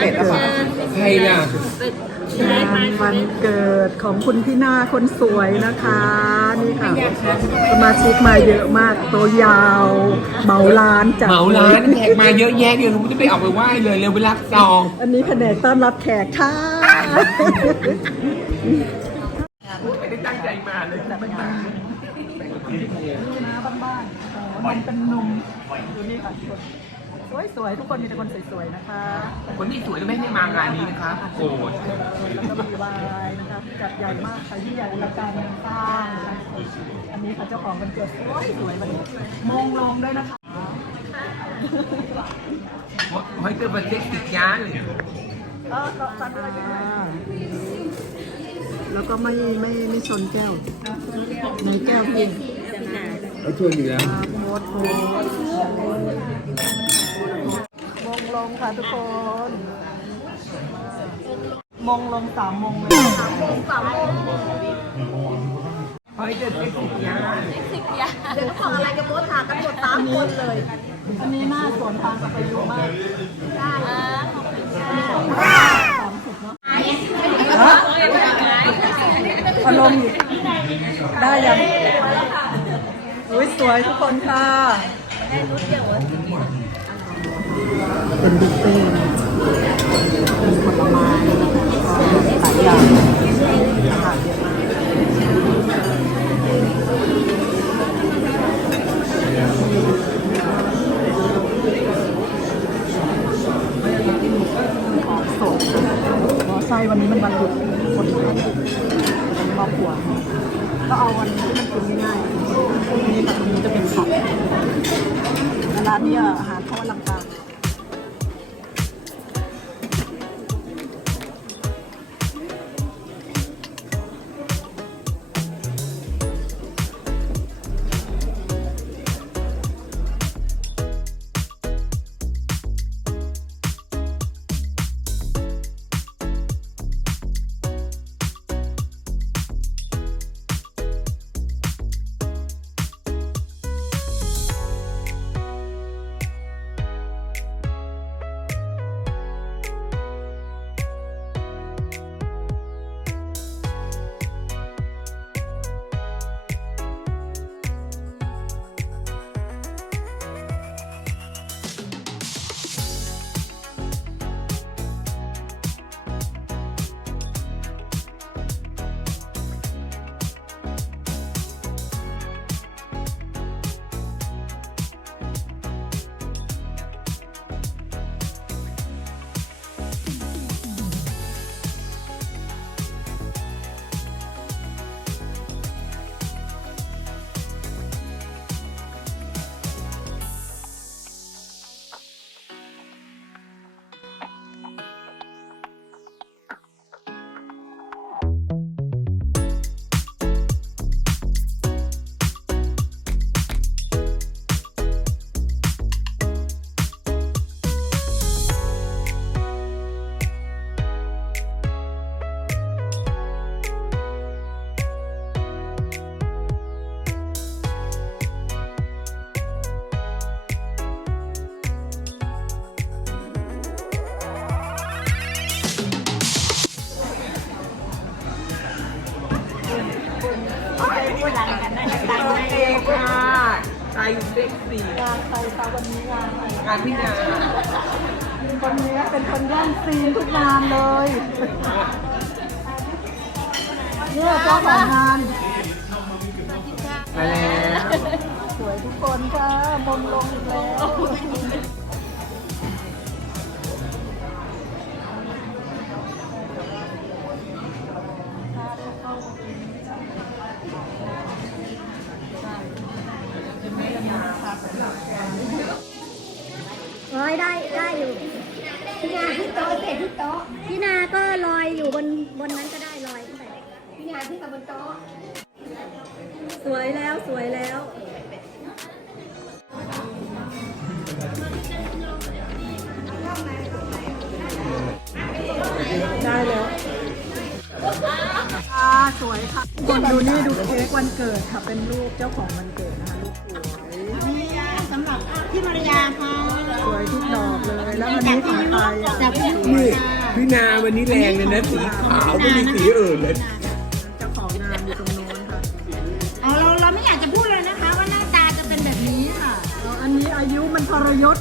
เด็ดอะใครล่ะงานวันเกิดของคุณพี่นาคนสวยนะคะ นี่ค่ะสมาชิกมาเยอะมาก โตัวยาวเหมาร้านจัดเหมาร้านแขกมาเยอะแยะเดี๋ยวหนูจะไปเอาไปไหว้เลยเร็วไปรักซองอันนี้แผนกต้อนรับแขกค่ะไม่ได้ตั้งใจมาเลยจัดงานนะบ้านๆมันเป็นนมดูนี่ค่ะ สวยสวยๆทุกคนมีแต่คนสวยๆนะคะคนที่สวยก็ไม่ได้มางานนี้นะคะโอ้ยแล้วก็มีวายนะคะจัดใหญ่มากค่ะที่งใหญ่อลังการงานสร้างนะคะอันนี้ค่ะเจ้าของวันเกิดสวยสวยๆวันนี้มงลงด้วยนะคะหอยเกิดประเทศติดยาเลยแล้วก็ไม่ไม่ไม่ชนแก้วในแก้วพิมเขาชวนอยู่แล้วโมดโมดมง ลงค่ะทุกคน มงลงสามมงเลยสามมงสามมงหอยเกิดประเทศติดยาเดี๋ยวก็ของอะไรกับโบ๊ทถามกันหมดสามคนเลย อันนี้หน้าสวนทางกับประยุมากได้สามสิบเนาะเอาลงอีกได้ยังอุ้ยสวยทุกคนค่ะเเป็นบุฟเฟ่ต์นะเป็นผลไม้หลายอย่างอาหารเยอะมาก เองค่ะใจเซ็กซี่งานใครคะวันนี้งานอะไรงานพี่นาคนนี้เป็นคนย่างซีนทุกงานเลยเนี่ยเจ้าของงานมาแล้วสวยทุกคนค่ะมนลงอีกแล้ว อยได้ได้อยู่พี่นาที่โต๊ะเสร็จที่โต๊ะพี่นาก็ลอยอยู่บนบนนั้นก็ได้ลอยขึ้นไปพี่นาที่กับบนโต๊ะสวยแล้วสวยแล้วได้แล้วอ่าสวยค่ะคนดูนี่ดูเค้กวันเกิดค่ะเป็นรูปเจ้าของวันเกิด พี่มารยาค่ะสวยทุกดอกเลย แล้วอันนี้ของใครอะจากพี่นี่พี่นาวันนี้แรงเลยนะสีขาวไม่มีสีอื่นเลยเจ้าของงานอยู่ตรงโน้นค่ะเอาเราเราไม่อยากจะพูดเลยนะคะ ว่าหน้าตาจะเป็นแบบนี้ค่ะแล้วอันนี้อายุมันทรยศ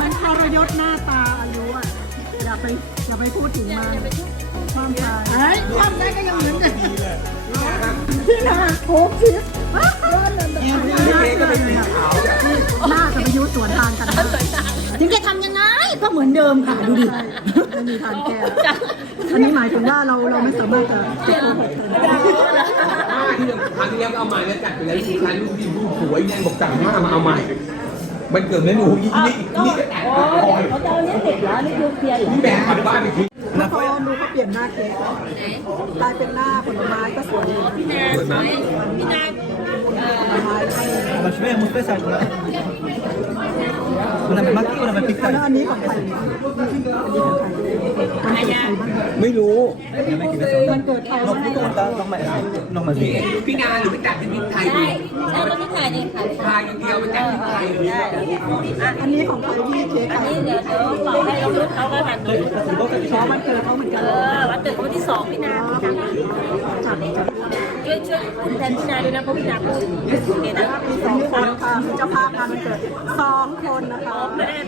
มันทรยศหน้าตาอายุอะอย่าไปอย่าไปพูดถึงมันความใจเฮ้ยความได้ก็ยังเหมือนกันพี่นาโค้งชิด วนทางกันนะถึงจะทำยังไงก็เหมือนเดิมค่ะดูดิไม่มีทางแก้อันนี้หมายถึงว่าเราเราไม่สามารถจะจะโกหกเธอได้ที่ครั้งที่แล้วเอาใหม่แล้วจัดไปแล้วที่ร้านลูกดินลูกหัวยังบอกจังว่ามาเอาใหม่มันเกิดไม่หนูอีนี่นี่ก็แอบคอยเขาจะเอาเนี่ยติดเหรอนี่คือเพียนเหรอนี่แบกกลับบ้านไปทิ้งแล้วพอดูเขาเปลี่ยนหน้าเค้กกลายเป็นหน้าผลไม้ก็สวยดีสวยมาก La cheville est montrée, ça. On avait marqué, on avait piqué. แล้วอันนี้ของใครเนี่ยอันนี้ของใครมันเกิดใครบ้างไม่รู้ Il y en a qui fait ça. มันเกิดใคร Non, บ้าง plutôt, on t'a normal. Normal. พี่นาหรือไปจัดที่พิมพ์ไทยดีใช่แล้วพี่ถ่ายนี่ค่ะถ่ายอย่างเดียวไปจัดที่ไทยเลยอันนี้ของใครพี่เค้กอันนี้เดี๋ยวบอกให้เราลุ้นเขาว่าวันเกิดช้อมันเกิดเขาเหมือนกันเออวันเกิดเขาวันที่สองพี่นาพี่นาจัดจัดช่วยช่วยพูดแทนพี่นาด้วยนะเพราะพี่นาพูดเนี่ยนะมีสองคนค่ะเจ้าภาพงานมันเกิดสองคนนะคะไม่ได้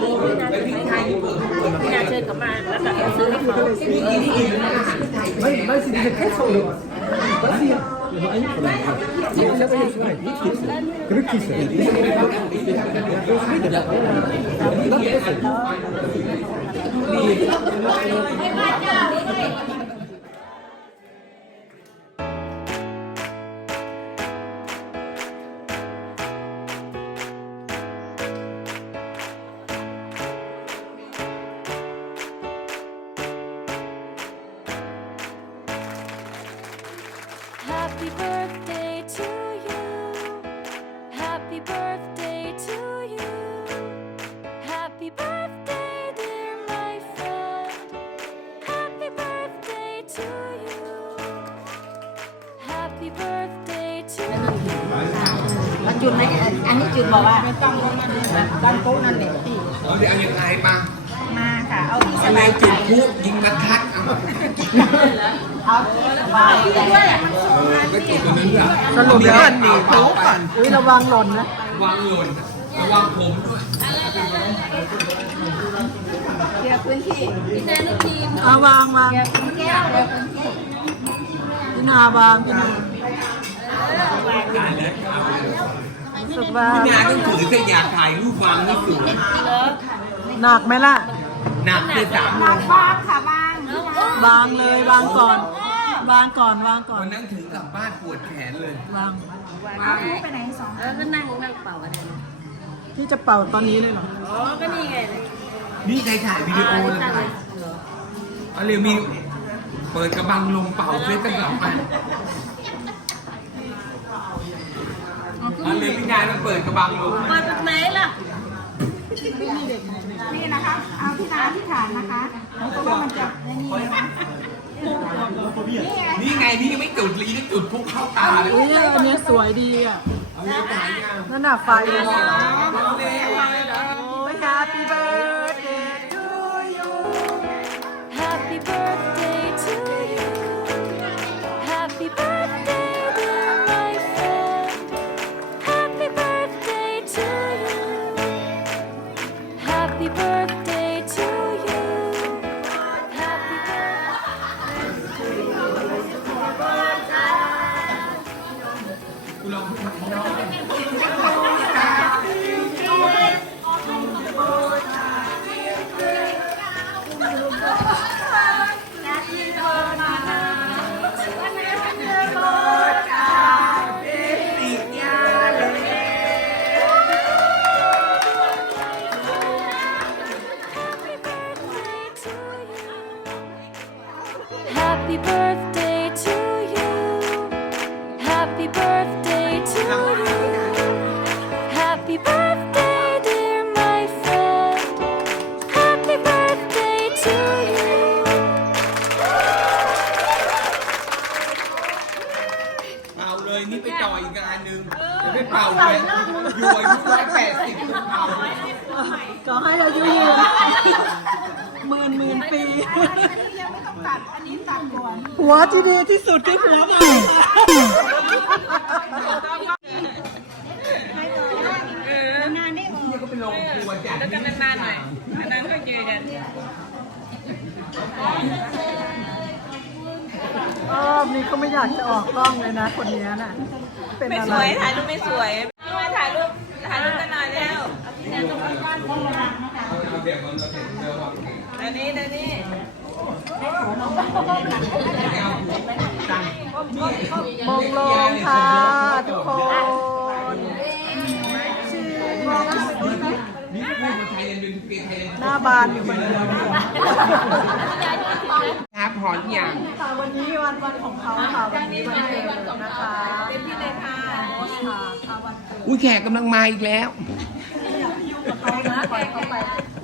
พี่นาเชิญให้พี่นาเชิญกลับมาแล้วก็ซื้อให้เขา Weil sie diese Kette oder was? hier? Ich habe Correct, sir. Happy birthday to you. Happy birthday to you. Happy birthday, dear my friend. Happy birthday to you. Happy birthday to you. จุดไหนอันนี้จุดบอกว่าไม่ต้องด้านโต๊ะนั่นแหละพี่ เอาเดี๋ยวเอาอย่างไรมา มาค่ะ เอาที่ส อะไร บายใจ จุดพลุยิงประทัด สบายใจด้วยมันเออก็จุดตรงนั้นแหละสรุปแล้วเป่าเป่าก่อนอุ้ยระวังหล่นนะวางหล่นระวังผมด้วยเคลียร์พื้นที่เอาวางวางเคลียร์พื้นแก้วเคลียร์พื้นที่พี่นาวางพี่นาสุดว่าพี่นาต้องถือแต่อยากถ่ายรูปวางไม่สวยหนักไหมล่ะหนักคือสามโลวางค่ะ วางวางเลยวางก่อน วางก่อนวางก่อนวันนั้นถือกลับบ้านปวดแขนเลยวางเอาลูกไปไหนสองเออก็นั่งนั่งเป่าอะไรที่จะเป่าตอนนี้เลยเหรออ๋อก็นี่ไงเลยนี่ใครถ่ายวิดีโอเลยถ่ายเอาเร็วมีเปิดกระบังลมเป่าเฟสตั้งหลังไปเอาเร็วพี่นายมันเปิดกระบังลมเปิดจากไหนล่ะนี่ นะคะ เอาที่น้ำที่ฐานนะคะเพราะว่ามันจะในนี่นะคะนี่ไงนี่ยังไม่จุดลีนี่จุดพุ่งเข้าตาเลยอุ้ยอันนี้สวยดีอะเอาเลยถ่ายยังนั่นน่ะไฟเลยเอาเลย Happy birthday วที่ดีที่สุดคือหัวม่ค่ะนานได้ออกก็เป็นโรงครัวจัดแล้วกันนานๆหน่อยนานๆค่อยเจอกันรอบนี้ก็ไม่อยากจะออกกล้องเลยนะ คนนี้น่ะ เป็นไม่อะสไรวยถ่ายรูปไม่สวยไม่ถ่ายรูปถ่ายรูปกันหน่อยแล้วอันนเดี๋ยวว่าเดี๋ยวนี้เดี๋ยวนี้ มงลงค่ะทุกคนนี่พูดภาษาไทยเรียนเป็นเกย์ไทยหน้าบานอยู่คนเดียวครับหอนอย่างค่ะวันนี้วันวันของเขาค่ะวันนี้วันเกิดนะคะเต็มที่เลยค่ะค่ะค่ะวันเกิดอุ้ยแขกกำลังมาอีกแล้วเขานะปล่อยเขาไป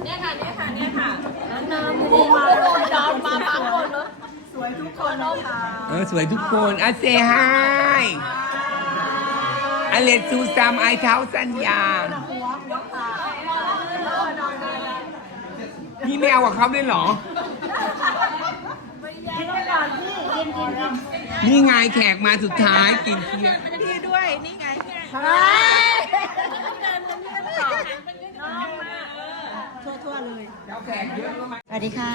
เนี่ยค่ะเนี่ยค่ะเนี่ยค่ะน้ำมูมาดอนมาบางคนเลยสวยทุกคนนะคะเออสวยทุกคนอะเซฮายอเลซูซัมไอเท้าสัญญาหัวหัวขาพี่ไม่เอากับเขาด้วยเหรอ กินไปก่อนพี่กินกินกินนี่ไงแขกมาสุดท้ายกินเพียพี่ด้วยนี่ไงทั่วๆเลยแล้วแขกเยอะก็มาสวัสดีค่ะ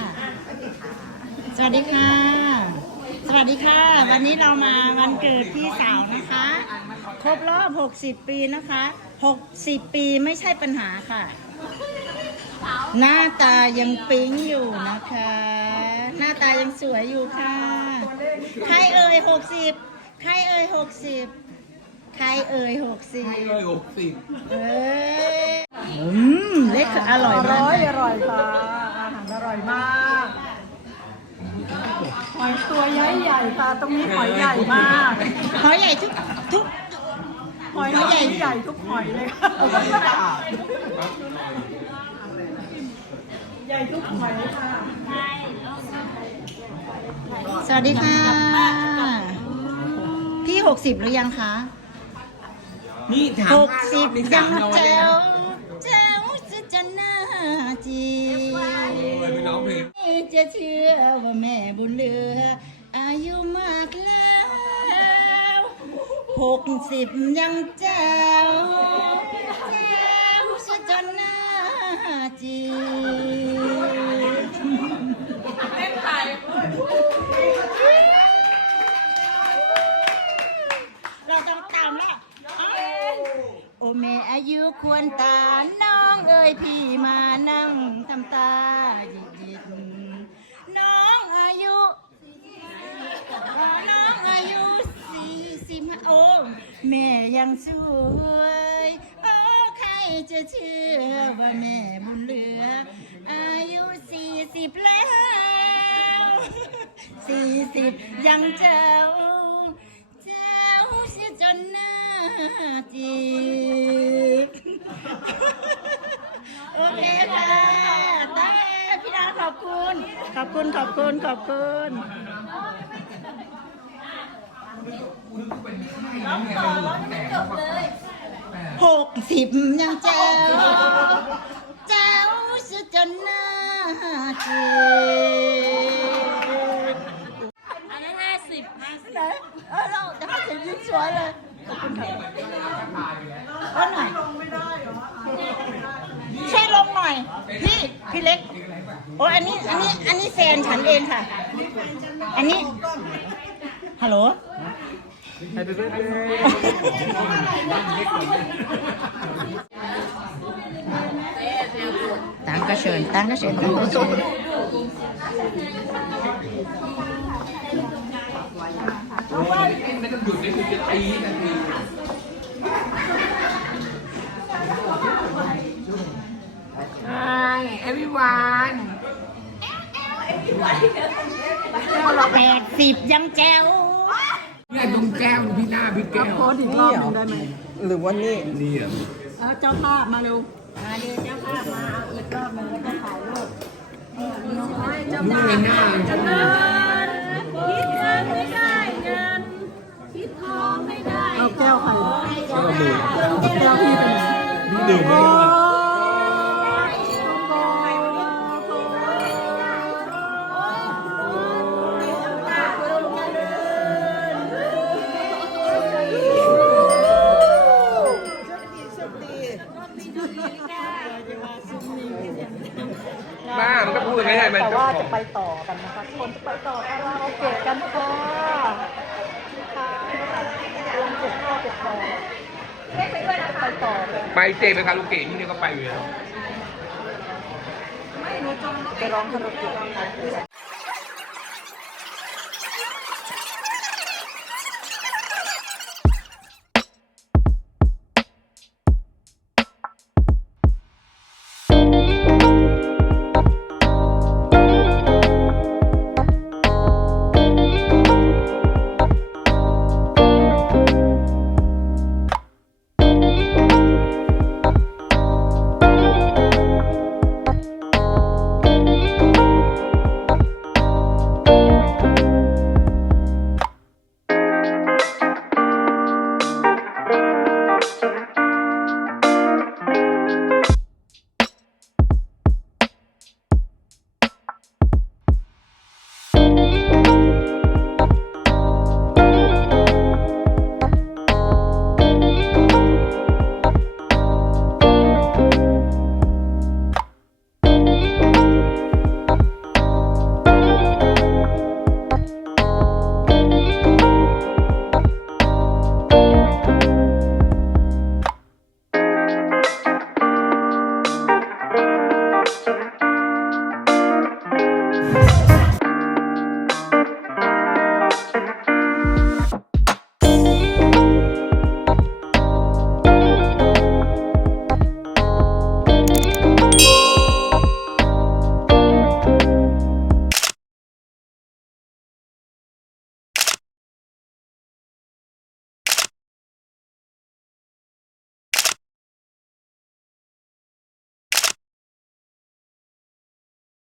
สวัสดีค่ะ สวัสดีค่ะ วันนี้เรามาวันเกิดพี่สาวนะคะ ครบรอบ 60 ปีนะคะ 60 ปีไม่ใช่ปัญหาค่ะ หน้าตายังปิ๊งอยู่นะคะ หน้าตายังสวยอยู่ค่ะ ใครเอ่ย 60 ใครเอ่ย 60 ใครเอ่ย 60เลยหกสิบเอ้ย อืมเล็กอร่อยอมาร่อยอร่อยค่ะอาหารอร่อยมากหอยตัวใหญ่ใหญ่ๆค่ะตรงนี้หอยใหญ่มากหอยใหญ่ทุกทุกหอยใหญ่ใหญ่ทุกหอยเลยค่ะใหญ่ทุกหอยค่ะสวัสดีค่ะ พี่หกสิบหรือยังคะนี่ถามหกสิบยังเจ้าแล้วเจ้า จะจะน่าจีเลยไปร้องเพลงจะเชื่อว่าแม่บุญเลือ อายุมากแล้วหกสิบยังเจ้าเจ้าจะจะน่าจีเล่นถ่าย เราต้องตามละโอ แม่อายุควรตาน้องเอ้ยพี่มานั่งทำตาหยิกหยิกน้องอายุน้องอายุสี่สิบห้าโอ้แม่ยังสวยโอ้ใครจะเชื่อว่าแม่บุญเหลือ อายุสี่สิบแล้วสี่สิบยังเจ้า จีบโอเคค่ะได้พี่ดาขอบคุณ ขอบคุณขอบคุณขอบคุณหกสิบยังเจ้า เจ้าเสียจนหน้าจีบอันนั้นห้าสิบไหนเออเราจะมาถึงยิ้มสวยเลย เอาหน่อยช่วยลงหน่อย พี่พี่เล็กโอ้อันนี้อันนี้อันนี้แฟนฉันเองค่ะ อันนี้ฮัลโหล Dankeschön, Dankeschön, Dankeschön. ไม่ต้องหยุดเลยคือจะตีทันทีไฮ everyone แปดสิบยังแจ๋วเนี่ยตรงแก้วพี่หน้าพี่แก้วโพสต์อีกรอบหนึงได้ไหมหรือว่านี่นี่อะเออเจ้าภาพมาเร็วมาเดี๋ยวเจ้าภาพมาเอาอีกรอบหนึงแล้วจะถ่ายรูปนี่ไงหน้าคิดเงินไม่ได้ ก้วใครก็มือแก้วพี่เป็นไงนี่ดื่มไม่โอ้ได้ย เจไปคาราโอเกะงนี่ก็ไปอยู่แล้ว ไปร้องคาราโอเกะ